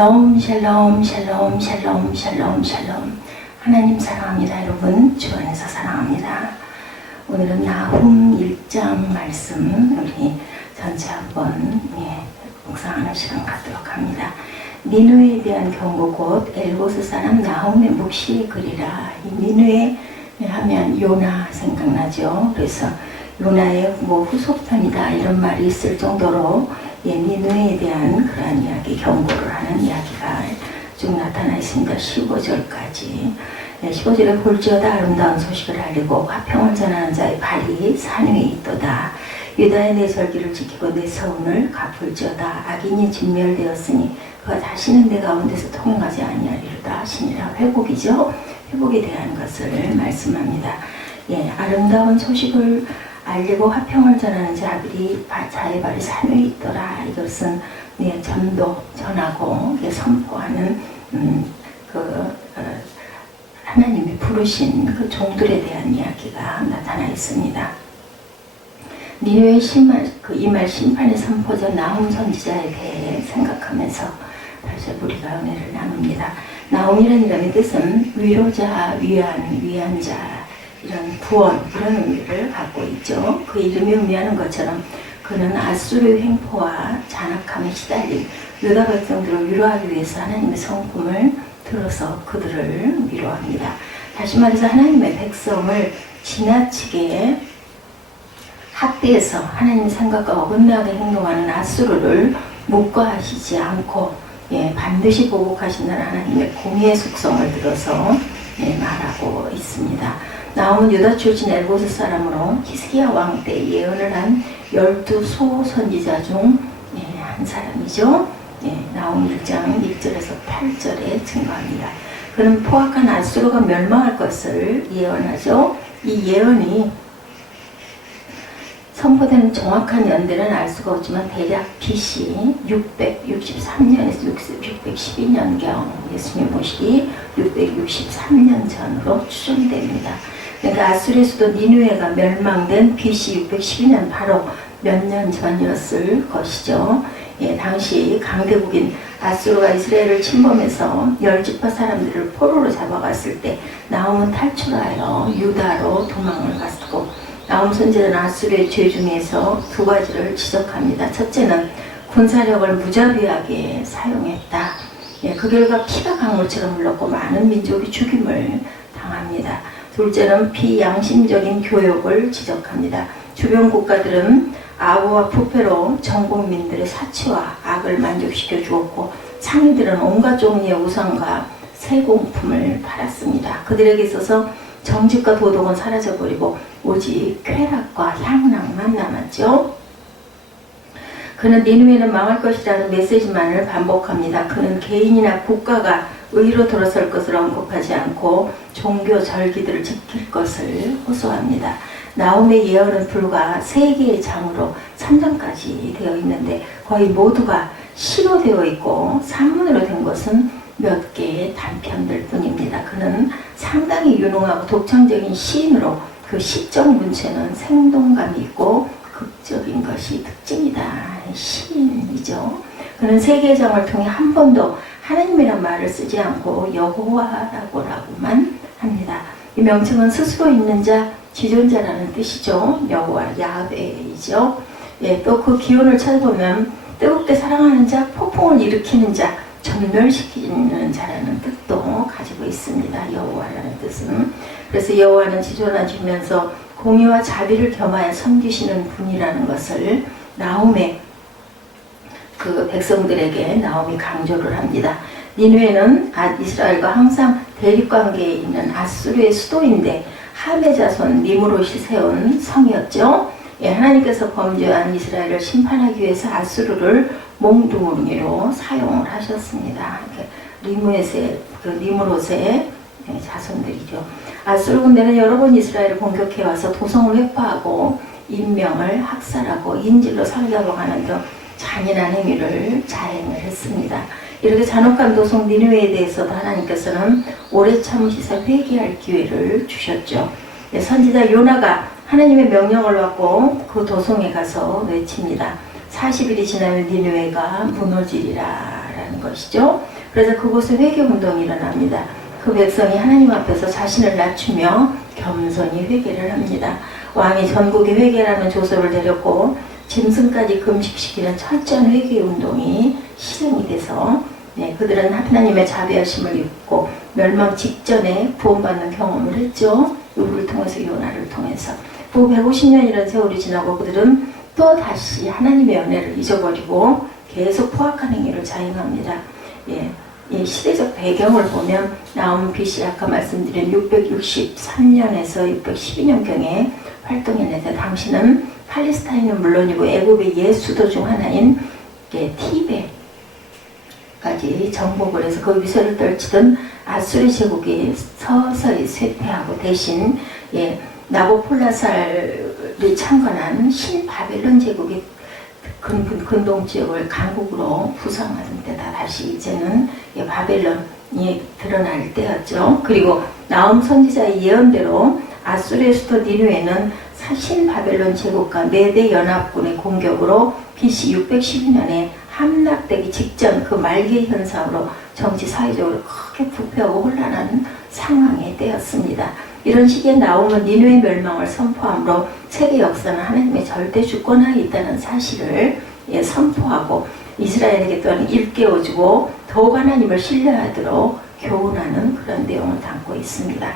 샬롬 샬롬 샬롬 샬롬 샬롬. 하나님 사랑합니다. 여러분 주 안에서 사랑합니다. 오늘은 나훔 1장 말씀 우리 전체 한번 묵상하는 시간 갖도록 합니다. 니느웨에 대한 경고 곧 엘보스 사람 나훔의 묵시의 글이라. 이 니느웨 하면 요나 생각나죠. 그래서 요나의 후속편이다 이런 말이 있을 정도로 니느웨에 대한 그러한 이야기, 경고를 하는 이야기가 쭉 나타나 있습니다. 15절까지. 15절에 볼지어다 아름다운 소식을 알리고 화평을 전하는 자의 발이 산 위에 있도다. 유다의 내 절기를 지키고 내 서운을 갚을지어다. 악인이 진멸되었으니 그가 다시는 내 가운데서 통행하지 아니하리로다 하시니라. 회복이죠. 회복에 대한 것을 말씀합니다. 아름다운 소식을 알리고 화평을 전하는 자들이 자의 발이 산 위에 있더라. 이것은 전하고 선포하는 하나님이 부르신 그 종들에 대한 이야기가 나타나 있습니다. 니느웨의 이말 심판의 선포자 나훔 선지자에 대해 생각하면서 다시 우리가 은혜를 나눕니다. 나훔이라는 이름의 뜻은 위로자, 위안자, 이런 구원, 이런 의미를 갖고 있죠. 그 이름이 의미하는 것처럼 그는 아수르의 횡포와 잔악함에 시달린 유다 백성들을 위로하기 위해서 하나님의 성품을 들어서 그들을 위로합니다. 다시 말해서 하나님의 백성을 지나치게 학대해서 하나님 생각과 어긋나게 행동하는 아수르를 묵과하시지 않고 반드시 보복하신다는 하나님의 공의의 속성을 들어서 말하고 있습니다. 나훔은 유다 출신 엘보스 사람으로 히스기야 왕 때 예언을 한 12소 선지자 중 한 사람이죠. 나훔 1장 1절에서 8절에 증거합니다. 그는 포악한 아수르가 멸망할 것을 예언하죠. 이 예언이 선포되는 정확한 연대는 알 수가 없지만 대략 BC 663년에서 612년경 예수님 오시기 663년 전으로 추정됩니다. 그러니까 아수르의 수도 니느웨가 멸망된 BC 612년 바로 몇 년 전이었을 것이죠. 당시 강대국인 아수르가 이스라엘을 침범해서 10지파 사람들을 포로로 잡아갔을 때 나훔은 탈출하여 유다로 도망을 갔고 나훔 선지자는 아수르의 죄 중에서 두 가지를 지적합니다. 첫째는 군사력을 무자비하게 사용했다. 그 결과 피가 강물처럼 흘렀고 많은 민족이 죽임을 당합니다. 둘째는 비양심적인 교역을 지적합니다. 주변 국가들은 아부와 부패로 전 국민들의 사치와 악을 만족시켜 주었고 상인들은 온갖 종류의 우상과 세공품을 팔았습니다. 그들에게 있어서 정직과 도덕은 사라져버리고 오직 쾌락과 향락만 남았죠. 그는 니느웨는 망할 것이라는 메시지만을 반복합니다. 그는 개인이나 국가가 의로 돌아설 것을 언급하지 않고 종교 절기들을 지킬 것을 호소합니다. 나훔의 예언은 불과 3개의 장으로 3장까지 되어 있는데 거의 모두가 시로 되어 있고 산문으로 된 것은 몇 개의 단편들 뿐입니다. 그는 상당히 유능하고 독창적인 시인으로 그 시적 문체는 생동감이 있고 극적인 것이 특징이다. 시인이죠. 그는 3개의 장을 통해 한 번도 하나님이란 말을 쓰지 않고 여호와라고만 합니다. 이 명칭은 스스로 있는 자, 지존자라는 뜻이죠. 여호와, 야훼이죠. 또 그 기원을 찾아보면 뜨겁게 사랑하는 자, 폭풍을 일으키는 자, 전멸시키는 자라는 뜻도 가지고 있습니다. 여호와라는 뜻은. 그래서 여호와는 지존하시면서 공의와 자비를 겸하여 섬기시는 분이라는 것을 나훔의 그 백성들에게 나훔이 강조를 합니다. 니느웨는 이스라엘과 항상 대립관계에 있는 아수르의 수도인데 함의 자손 니므롯이 세운 성이었죠. 하나님께서 범죄한 이스라엘을 심판하기 위해서 아수르를 몽둥이로 사용을 하셨습니다. 니므롯의 자손들이죠. 아수르 군대는 여러 번 이스라엘을 공격해와서 도성을 회파하고 인명을 학살하고 인질로 살려가는 등 잔인한 행위를 자행을 했습니다. 이렇게 잔혹한 도성 니느웨에 대해서도 하나님께서는 오래 참으시사 회개할 기회를 주셨죠. 선지자 요나가 하나님의 명령을 받고 그 도성에 가서 외칩니다. 40일이 지나면 니느웨가 무너지리라 라는 있다는 것이죠. 그래서 그곳에 회개운동이 일어납니다. 그 백성이 하나님 앞에서 자신을 낮추며 겸손히 회개를 합니다. 왕이 전국에 회개라는 조서를 내렸고 짐승까지 금식시키는 철저한 회개운동이 실행이 돼서 그들은 하나님의 자비하심을 입고 멸망 직전에 구원받는 경험을 했죠. 누구를 통해서? 요나를 통해서. 그 150년이라는 세월이 지나고 그들은 또 다시 하나님의 은혜를 잊어버리고 계속 포악한 행위를 자행합니다. 이 시대적 배경을 보면 나움 BC 아까 말씀드린 663년에서 612년경에 활동해내서 당시는 팔레스타인은 물론이고 애굽의 예수도 중 하나인 티베까지 정복을 해서 그 위세를 떨치던 아수르 제국이 서서히 쇠퇴하고 대신 나보폴라살이 창건한 신바벨론 제국이 근동 지역을 강국으로 부상하던 때다 다시 이제는 바벨론이 드러날 때였죠. 그리고 나움 선지자의 예언대로 아수르의 수도 니느웨는 신바벨론 제국과 메대 연합군의 공격으로 BC 612년에 함락되기 직전 그 말기 현상으로 정치 사회적으로 크게 부패하고 혼란한 상황의 때였습니다. 이런 시기에 나움은 니느웨 멸망을 선포함으로 세계 역사는 하나님의 절대 주권하에 있다는 사실을 선포하고 이스라엘에게 또한 일깨워주고 더욱 하나님을 신뢰하도록 교훈하는 그런 내용을 담고 있습니다.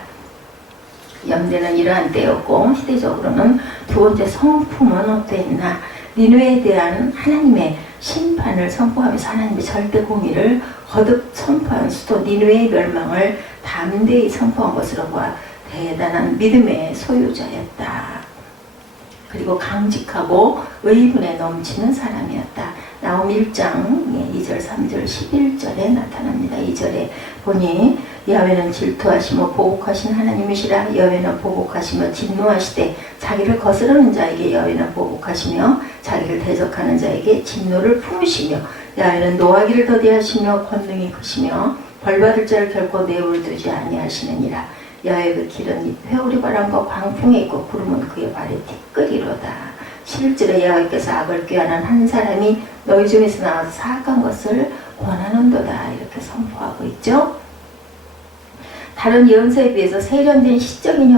염대는 이러한 때였고 시대적으로는 두 번째 성품은 어땠나? 니느웨에 대한 하나님의 심판을 선포하면서 하나님의 절대 공의를 거듭 선포한 수도 니느웨의 멸망을 담대히 선포한 것으로 봐 대단한 믿음의 소유자였다. 그리고 강직하고 의분에 넘치는 사람이었다. 나움 1장 2절, 3절, 11절에 나타납니다. 2절에 보니 야훼는 질투하시며 보복하신 하나님이시라. 야훼는 보복하시며 진노하시되 자기를 거스르는 자에게 야훼는 보복하시며 자기를 대적하는 자에게 진노를 품으시며 야훼는 노하기를 더디하시며 권능이 크시며 벌받을 자를 결코 내버려두지 아니하시느니라. 야훼의 그 길은 회오리 바람과 광풍에 있고 구름은 그의 발에 티끌이로다. 실제로 야훼께서 악을 꾀하는 한 사람이 너희 중에서 나와서 사악한 것을 권하는도다. 이렇게 선포하고 있죠. 다른 예언서에 비해서 세련된 시적인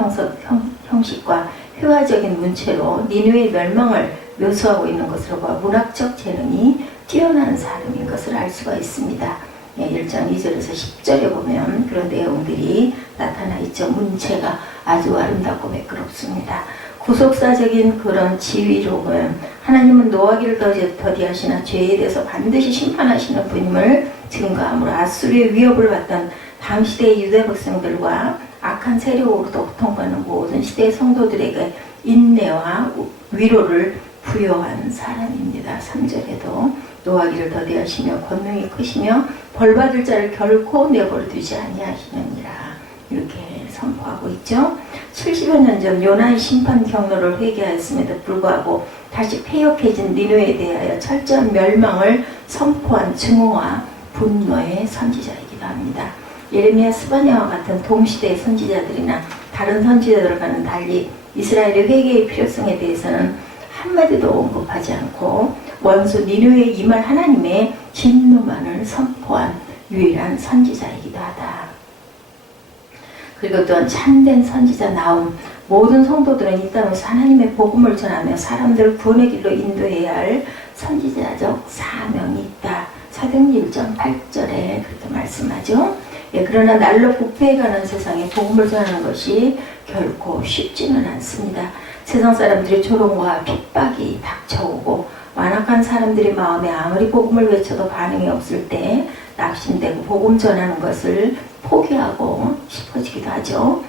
형식과 회화적인 문체로 니느웨의 멸망을 묘사하고 있는 것으로 봐 문학적 재능이 뛰어난 사람인 것을 알 수가 있습니다. 1장 2절에서 10절에 보면 그런 내용들이 나타나 있죠. 문체가 아주 아름답고 매끄럽습니다. 구속사적인 그런 지위로 보면 하나님은 노하기를 더디하시나 죄에 대해서 반드시 심판하시는 분임을 증거함으로 아수르의 위협을 받던 당시대의 유대 백성들과 악한 세력으로부터 고통받는 모든 시대의 성도들에게 인내와 위로를 부여한 사람입니다. 3절에도 노하기를 더디하시며 권능이 크시며 벌받을 자를 결코 내버려두지 아니하시느니라. 이렇게 선포하고 있죠. 70여 년 전 요나의 심판 경로를 회개하였음에도 불구하고 다시 폐역해진 니느웨에 대하여 철저한 멸망을 선포한 증오와 분노의 선지자이기도 합니다. 예레미야, 스바냐와 같은 동시대의 선지자들이나 다른 선지자들과는 달리 이스라엘의 회개의 필요성에 대해서는 한마디도 언급하지 않고 원수 니느웨에 임할 하나님의 진노만을 선포한 유일한 선지자이기도 하다. 그리고 또한 참된 선지자 나움, 모든 성도들은 이 땅에서 하나님의 복음을 전하며 사람들을 구원의 길로 인도해야 할 선지자적 사명이 있다. 사도행전 1장 8절에 그렇게 말씀하죠. 그러나 날로 부패해가는 세상에 복음을 전하는 것이 결코 쉽지는 않습니다. 세상 사람들의 조롱과 핍박이 닥쳐오고 완악한 사람들의 마음에 아무리 복음을 외쳐도 반응이 없을 때 낙심되고 복음 전하는 것을 포기하고 싶어지기도 하죠.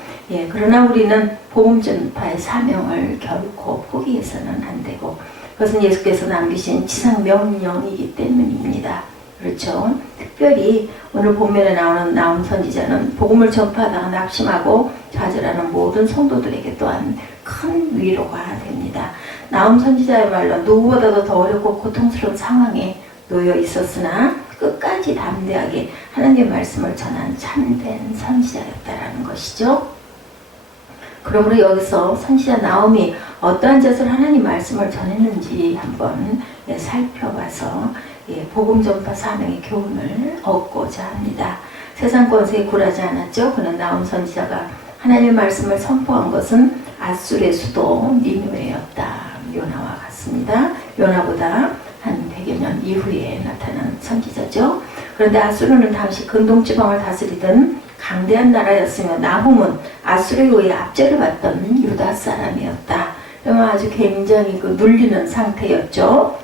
그러나 우리는 복음 전파의 사명을 결코 포기해서는 안 되고 그것은 예수께서 남기신 지상 명령이기 때문입니다. 그렇죠. 특별히 오늘 본면에 나오는 나움 선지자는 복음을 전파하다가 낙심하고 좌절하는 모든 성도들에게 또한 큰 위로가 됩니다. 나움 선지자야말로 누구보다도 더 어렵고 고통스러운 상황에 놓여 있었으나 끝까지 담대하게 하나님의 말씀을 전한 참된 선지자였다라는 것이죠. 그러므로 여기서 선지자 나움이 어떠한 젖을 하나님 말씀을 전했는지 한번 살펴봐서 복음 전파 사명의 교훈을 얻고자 합니다. 세상 권세에 굴하지 않았죠. 그는 나움 선지자가 하나님의 말씀을 선포한 것은 아수르의 수도 니느웨였다. 요나와 같습니다. 요나보다 한 100여 년 이후에 나타난 선지자죠. 그런데 아수르는 당시 근동지방을 다스리던 강대한 나라였으며 나훔은 아수르에 의해 압제를 받던 유다 사람이었다. 아주 굉장히 눌리는 상태였죠.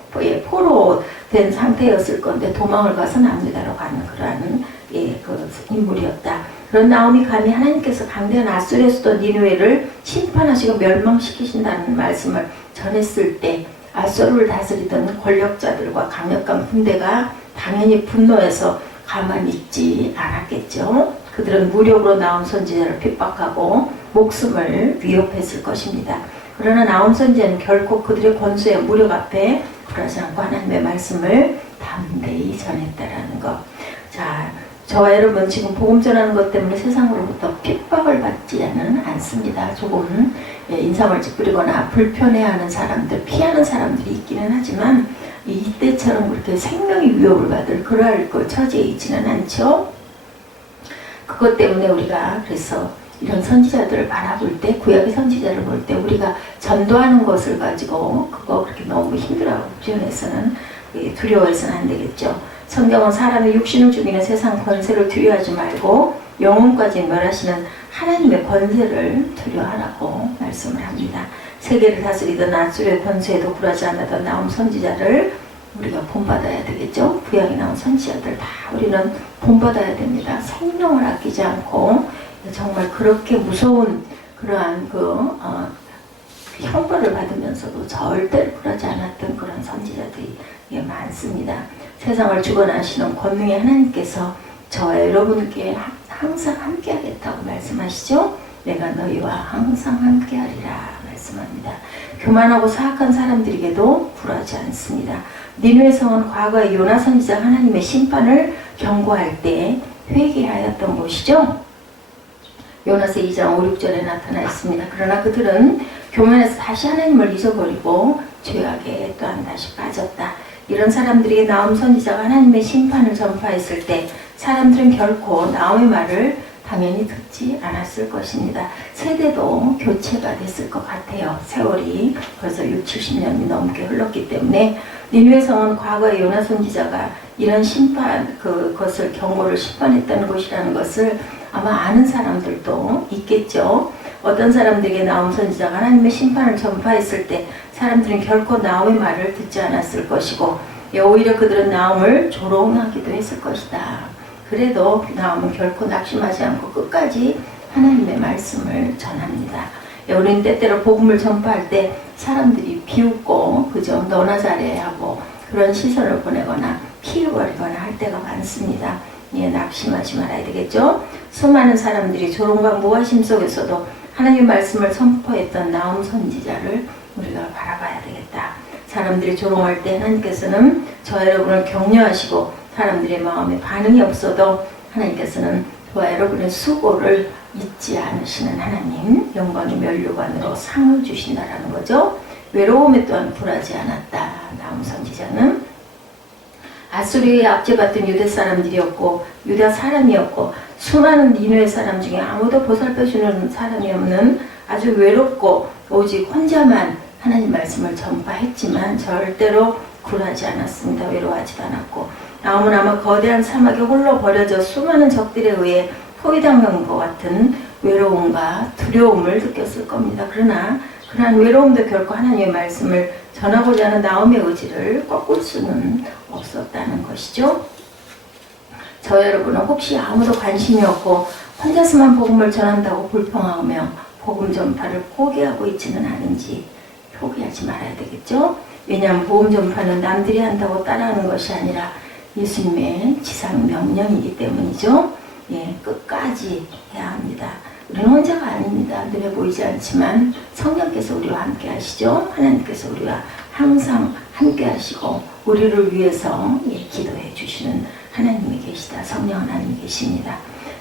포로 된 상태였을 건데 도망을 가서 남유다로 가는 그러한 그 인물이었다. 그런 나움이 감히 하나님께서 강대한 아수르의 수도 니느웨를 심판하시고 멸망시키신다는 말씀을 전했을 때 아수르를 다스리던 권력자들과 강력한 군대가 당연히 분노해서 가만히 있지 않았겠죠. 그들은 무력으로 나움 선지자를 핍박하고 목숨을 위협했을 것입니다. 그러나 나움 선지자는 결코 그들의 권수의 무력 앞에 굴하지 않고 하나님의 말씀을 담대히 전했다라는 것. 자, 저와 여러분 지금 복음 전하는 것 때문에 세상으로부터 핍박을 받지는 않습니다. 조금 인상을 찌푸리거나 불편해하는 사람들, 피하는 사람들이 있기는 하지만 이때처럼 그렇게 생명의 위협을 받을 그럴 처지에 있지는 않죠. 그것 때문에 우리가 그래서 이런 선지자들을 바라볼 때, 구약의 선지자를 볼 때 우리가 전도하는 것을 가지고 그거 그렇게 너무 힘들어하고 표현해서는 두려워해서는 안 되겠죠. 성경은 사람의 육신을 죽이는 세상 권세를 두려워하지 말고 영혼까지 멸하시는 하나님의 권세를 두려워하라고 말씀을 합니다. 세계를 다스리던 아수르의 권세에도 굴하지 않았던 나움 선지자를 우리가 본받아야 되겠죠. 구약에 나온 선지자들 다 우리는 본받아야 됩니다. 생명을 아끼지 않고 정말 그렇게 무서운 그러한 형벌을 받으면서도 절대로 그러지 않았던 그런 선지자들이 많습니다. 세상을 주관하시는 권능의 하나님께서 저와 여러분께 항상 함께하겠다고 말씀하시죠. 내가 너희와 항상 함께하리라 말씀합니다. 교만하고 사악한 사람들에게도 굴하지 않습니다. 니느웨 성은 과거에 요나 선지자 하나님의 심판을 경고할 때 회개하였던 곳이죠. 요나서 2장 5, 6절에 나타나 있습니다. 그러나 그들은 교만해서 다시 하나님을 잊어버리고 죄악에 또한 다시 빠졌다. 이런 사람들에게 나움 선지자가 하나님의 심판을 전파했을 때 사람들은 결코 나움의 말을 당연히 듣지 않았을 것입니다. 세대도 교체가 됐을 것 같아요. 세월이 벌써 6, 70년이 넘게 흘렀기 때문에 니느웨 성은 과거에 요나 선지자가 이런 심판, 그것을 경고를 심판했다는 곳이라는 것을 아마 아는 사람들도 있겠죠. 어떤 사람들에게 나움 선지자가 하나님의 심판을 전파했을 때 사람들은 결코 나움의 말을 듣지 않았을 것이고 오히려 그들은 나움을 조롱하기도 했을 것이다. 그래도 나움은 결코 낙심하지 않고 끝까지 하나님의 말씀을 전합니다. 우리는 때때로 복음을 전파할 때 사람들이 비웃고 그저 너나 잘해 하고 그런 시선을 보내거나 피해버리거나 할 때가 많습니다. 낙심하지 말아야 되겠죠. 수많은 사람들이 조롱과 무관심 속에서도 하나님의 말씀을 선포했던 나움 선지자를 우리가 바라봐야 되겠다. 사람들이 조롱할 때 하나님께서는 저 여러분을 격려하시고 사람들의 마음에 반응이 없어도 하나님께서는 저와 여러분의 수고를 잊지 않으시는 하나님, 영광의 면류관으로 상을 주신다라는 거죠. 외로움에 또한 굴하지 않았다. 나움 선지자는 아수르에 압제받던 유대 사람들이었고 유다 사람이었고 수많은 니느웨 사람 중에 아무도 보살펴주는 사람이 없는 아주 외롭고 오직 혼자만 하나님 말씀을 전파했지만 절대로 굴하지 않았습니다. 외로워하지도 않았고 나움은 아마 거대한 사막에 홀로 버려져 수많은 적들에 의해 포위당한 것 같은 외로움과 두려움을 느꼈을 겁니다. 그러나 그러한 외로움도 결코 하나님의 말씀을 전하고자 하는 나움의 의지를 꺾을 수는 없었다는 것이죠. 저 여러분은 혹시 아무도 관심이 없고 혼자서만 복음을 전한다고 불평하며 복음 전파를 포기하고 있지는 않은지 포기하지 말아야 되겠죠. 왜냐하면 복음 전파는 남들이 한다고 따라하는 것이 아니라 예수님의 지상 명령이기 때문이죠. 끝까지 해야 합니다. 우리는 혼자가 아닙니다. 눈에 보이지 않지만 성령께서 우리와 함께 하시죠. 하나님께서 우리와 항상 함께 하시고 우리를 위해서 기도해 주시는 하나님이 계시다. 성령 하나님이 계십니다.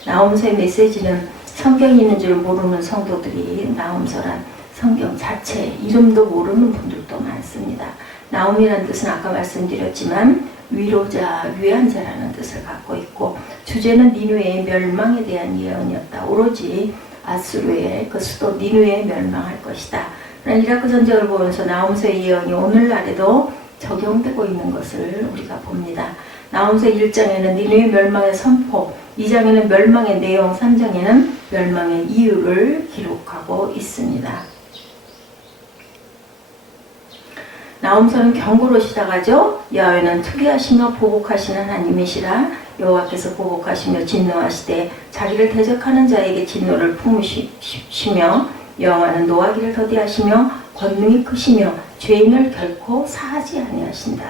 나홈서의 메시지는 성경이 있는 줄 모르는 성도들이 나홈서란 성경 자체 이름도 모르는 분들도 많습니다. 나홈이라는 뜻은 아까 말씀드렸지만 위로자, 위안자라는 뜻을 갖고 있고 주제는 니누웨의 멸망에 대한 예언이었다. 오로지 아수르의 그 수도 니누웨에 멸망할 것이다. 이라크 전쟁을 보면서 나홈서의 예언이 오늘날에도 적용되고 있는 것을 우리가 봅니다. 나홈서 1장에는 니누웨 멸망의 선포, 2장에는 멸망의 내용, 3장에는 멸망의 이유를 기록하고 있습니다. 나홈서는 경고로 시작하죠. 여호와는 특이하시며 보복하시는 하나님이시라. 여호와께서 보복하시며 진노하시되 자기를 대적하는 자에게 진노를 품으시며 여호와는 노하기를 더디하시며 권능이 크시며 죄인을 결코 사하지 아니하신다.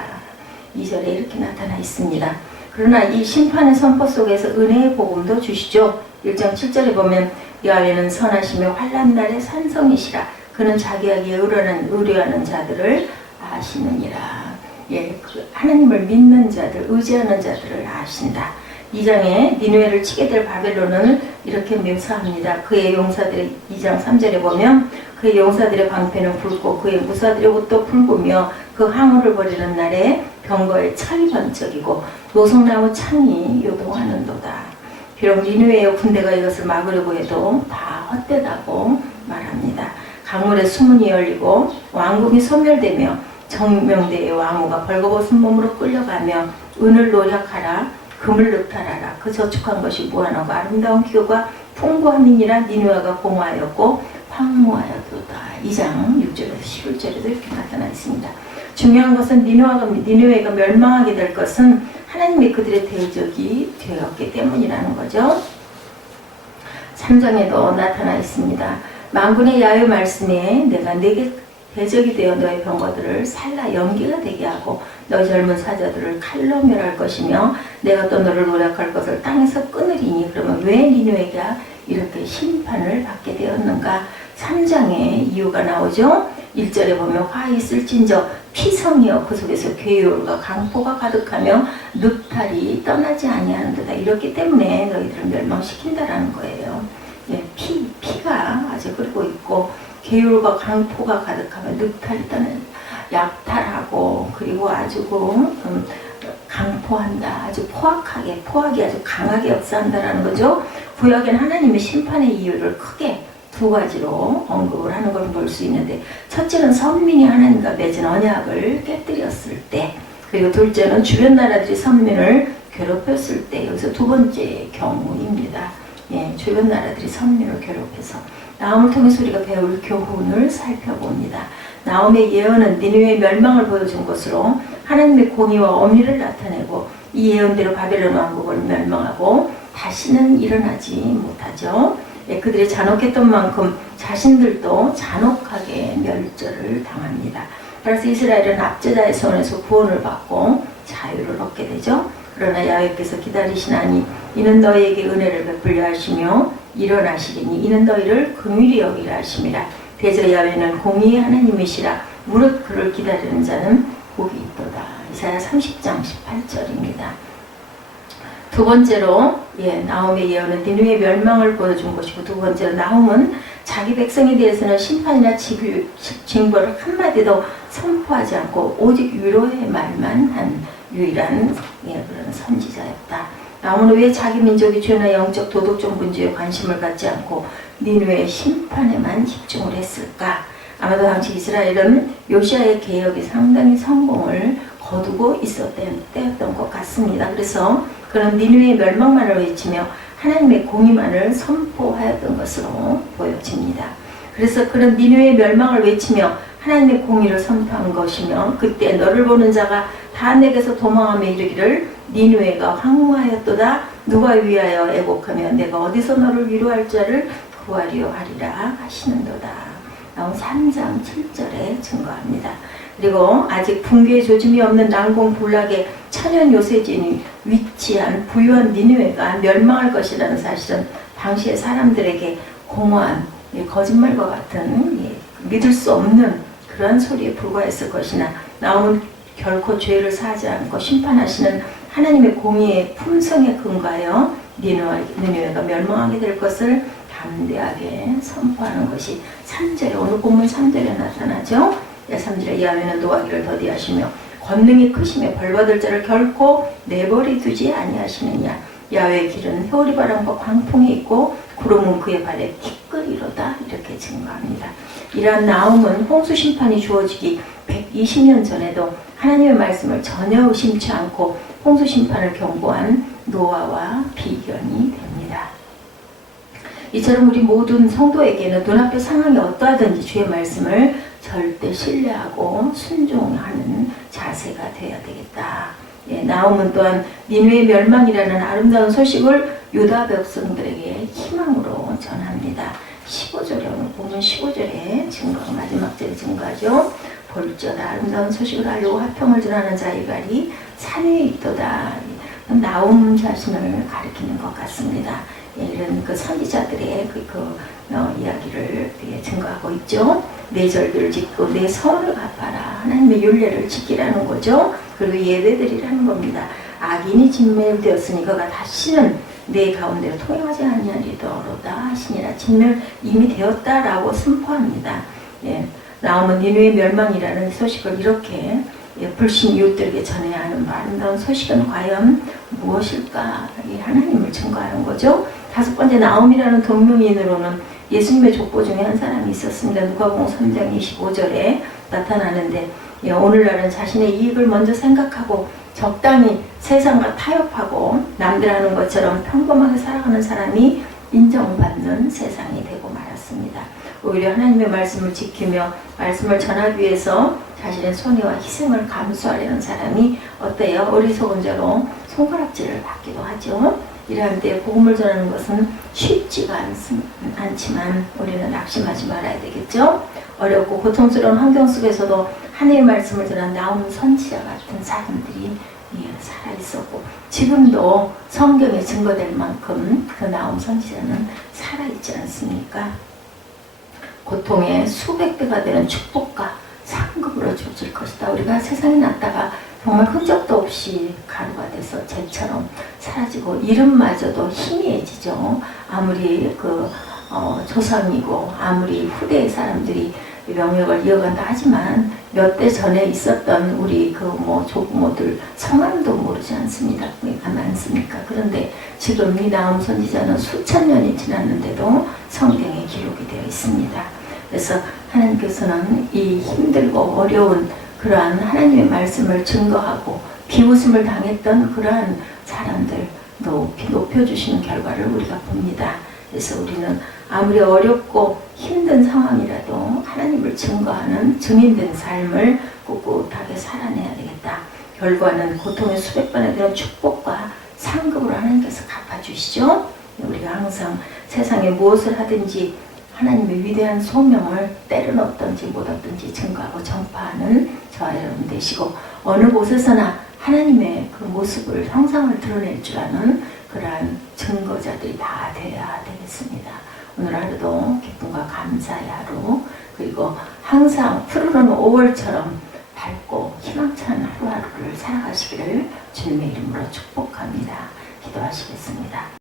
2절에 이렇게 나타나 있습니다. 그러나 이 심판의 선포 속에서 은혜의 복음도 주시죠. 1장 7절에 보면 여호와는 선하시며 환난 날의 산성이시라. 그는 자기에게 의뢰하는 자들을 아시느니라. 예, 그 하나님을 믿는 자들, 의지하는 자들을 아신다. 2장에 니느웨를 치게 될 바벨론을 이렇게 묘사합니다. 그의 용사들의 2장 3절에 보면 그의 용사들의 방패는 붉고 그의 무사들의 옷도 붉으며 그 항우를 벌이는 날에 병거의 철이 번쩍이고 노송나무 창이 요동하는도다. 비록 니느웨의 군대가 이것을 막으려고 해도 다 헛되다고 말합니다. 강물의 수문이 열리고 왕궁이 소멸되며 정명대의 왕후가 벌거벗은 몸으로 끌려가며 은을 노력하라 금을 늑탈하라. 그 저축한 것이 무한하고 아름다운 기후가 풍부함이니라. 니느웨가 공허하였고 황무하였도다. 2장 6절에서 11절에도 이렇게 나타나 있습니다. 중요한 것은 니느웨가 멸망하게 될 것은 하나님이 그들의 대적이 되었기 때문이라는 거죠. 3장에도 나타나 있습니다. 만군의 야훼 말씀에 내가 네게 대적이 되어 너의 병거들을 살라 연기가 되게 하고 너희 젊은 사자들을 칼로 멸할 것이며 내가 또 너를 노력할 것을 땅에서 끊으리니. 그러면 왜 니느웨가 이렇게 심판을 받게 되었는가? 3장에 이유가 나오죠. 1절에 보면 화 있을진저 피성이여 그 속에서 괴율과 강포가 가득하며 늑탈이 떠나지 아니하는도다. 이렇기 때문에 너희들을 멸망시킨다라는 거예요. 예, 피가 아주 흐르고 있고 계율과 강포가 가득하면 늑탈이 떠는 약탈하고 그리고 아주 강포한다. 아주 포악이 아주 강하게 역사한다라는 거죠. 구약에는 하나님의 심판의 이유를 크게 두 가지로 언급을 하는 걸 볼 수 있는데 첫째는 선민이 하나님과 맺은 언약을 깨뜨렸을 때 그리고 둘째는 주변 나라들이 선민을 괴롭혔을 때 여기서 두 번째 경우입니다. 예, 주변 나라들이 선민을 괴롭혀서 나홈을 통해서 우리가 배울 교훈을 살펴봅니다. 나홈의 예언은 니느웨의 멸망을 보여준 것으로 하나님의 공의와 엄리를 나타내고 이 예언대로 바벨론 왕국을 멸망하고 다시는 일어나지 못하죠. 예, 그들이 잔혹했던 만큼 자신들도 잔혹하게 멸절을 당합니다. 따라서 이스라엘은 압제자의 손에서 구원을 받고 자유를 얻게 되죠. 그러나 야훼께서 기다리시나니 이는 너희에게 은혜를 베풀려 하시며 일어나시리니 이는 너희를 긍휼히 여기라 하심이라. 대저 야훼는 공의의 하나님이시라. 무릇 그를 기다리는 자는 복이 있도다. 이사야 30장 18절입니다. 두 번째로 나홈의 예언은 니느웨의 멸망을 보여준 것이고 두 번째로 나홈은 자기 백성에 대해서는 심판이나 징벌을 한마디도 선포하지 않고 오직 위로의 말만 한 유일한 그런 선지자였다. 나홈은 왜 자기 민족이 죄나 영적 도덕적 문제에 관심을 갖지 않고 니느웨의 심판에만 집중을 했을까? 아마도 당시 이스라엘은 요시아의 개혁이 상당히 성공을 거두고 있었던 때였던 것 같습니다. 그래서 그런 니느웨의 멸망만을 외치며 하나님의 공의만을 선포하였던 것으로 보여집니다. 그래서 그런 니느웨의 멸망을 외치며 하나님의 공의를 선포한 것이며 그때 너를 보는 자가 다 내게서 도망하며 이르기를 니느웨가 황무하였도다. 누가 위하여 애곡하며 내가 어디서 너를 위로할 자를 구하려 하리라 하시는도다. 나온 3장 7절에 증거합니다. 그리고 아직 붕괴의 조짐이 없는 난공불락의 천연 요새진이 위치한 부유한 니느웨가 멸망할 것이라는 사실은 당시의 사람들에게 공허한 거짓말과 같은 믿을 수 없는 그러한 소리에 불과했을 것이나 나홈은 결코 죄를 사하지 않고 심판하시는 하나님의 공의의 품성에 근거하여 니느웨가 멸망하게 될 것을 담대하게 선포하는 것이 3절에 오늘 본문 3절에 나타나죠. 3절에 야훼는 노하기를 더디하시며 권능이 크심에 벌받을 자를 결코 내버려 두지 아니하시느냐. 야훼의 길은 회오리 바람과 광풍이 있고 구름은 그의 발에 티끌이로다. 이렇게 증거합니다. 이러한 나움은 홍수 심판이 주어지기 120년 전에도 하나님의 말씀을 전혀 의심치 않고 홍수 심판을 경고한 노아와 비견이 됩니다. 이처럼 우리 모든 성도에게는 눈앞의 상황이 어떠하든지 주의 말씀을 절대 신뢰하고 순종하는 자세가 되어야 되겠다. 예, 나움은 또한 니느웨의 멸망이라는 아름다운 소식을 유다 백성들에게 희망으로 전합니다. 15절에 오늘 보면 15절에 증거가 마지막 절에 증거하죠. 볼지어다 아름다운 소식을 알려고 화평을 전하는 자의 발이 산 위에 있도다. 나움 자신을 가리키는 것 같습니다. 예, 이런 그 선지자들의 이야기를 증거하고 있죠. 내 절들을 짓고 내 선을 갚아라. 하나님의 율례를 지키라는 거죠. 그리고 예배드리라는 겁니다. 악인이 진멸되었으니 그가 다시는 내 가운데로 통행하지 아니하리로다 하시니라. 진멸 이미 되었다라고 선포합니다. 예, 나오면 니느웨의 멸망이라는 소식을 이렇게 불신 이웃들에게 전해야 하는 아름다운 소식은 과연 무엇일까? 하나님을 증거하는 거죠. 다섯 번째 나움이라는 동명이인으로는 예수님의 족보 중에 한 사람이 있었습니다. 누가복음 3장 25절에 나타나는데 오늘날은 자신의 이익을 먼저 생각하고 적당히 세상과 타협하고 남들 하는 것처럼 평범하게 살아가는 사람이 인정받는 세상이 되고 말았습니다. 오히려 하나님의 말씀을 지키며 말씀을 전하기 위해서 자신의 손해와 희생을 감수하려는 사람이 어때요? 어리석은 자로 손가락질을 받기도 하죠. 이러한 때 복음을 전하는 것은 쉽지가 않지만 우리는 낙심하지 말아야 되겠죠. 어렵고 고통스러운 환경 속에서도 하나님의 말씀을 전한 나움 선지자 같은 사람들이 살아있었고 지금도 성경에 증거될 만큼 그 나움 선지자는 살아있지 않습니까? 고통의 수백 배가 되는 축복과 상급으로 주어질 것이다. 우리가 세상에 났다가 정말 흔적도 없이 가루가 돼서 재처럼 사라지고 이름마저도 희미해지죠. 아무리 조상이고 아무리 후대의 사람들이 명령을 이어간다 하지만 몇 대 전에 있었던 우리 조부모들 성함도 모르지 않습니다. 많습니까? 그런데 지금 이 나움 선지자는 수천 년이 지났는데도 성경에 기록이 되어 있습니다. 그래서 하나님께서는 이 힘들고 어려운 그러한 하나님의 말씀을 증거하고 비웃음을 당했던 그러한 사람들 높여주시는 결과를 우리가 봅니다. 그래서 우리는 아무리 어렵고 힘든 상황이라도 하나님을 증거하는 증인된 삶을 꿋꿋하게 살아내야 되겠다. 결과는 고통의 수백 번에 대한 축복과 상급으로 하나님께서 갚아주시죠. 우리가 항상 세상에 무엇을 하든지 하나님의 위대한 소명을 때는 얻든지 못 얻든지 증거하고 전파하는 저와 여러분 되시고 어느 곳에서나 하나님의 그 모습을 형상을 드러낼 줄 아는 그러한 증거자들이 다 되어야 되겠습니다. 오늘 하루도 기쁨과 감사의 하루 그리고 항상 푸르른 5월처럼 밝고 희망찬 하루하루를 살아가시기를 주님의 이름으로 축복합니다. 기도하시겠습니다.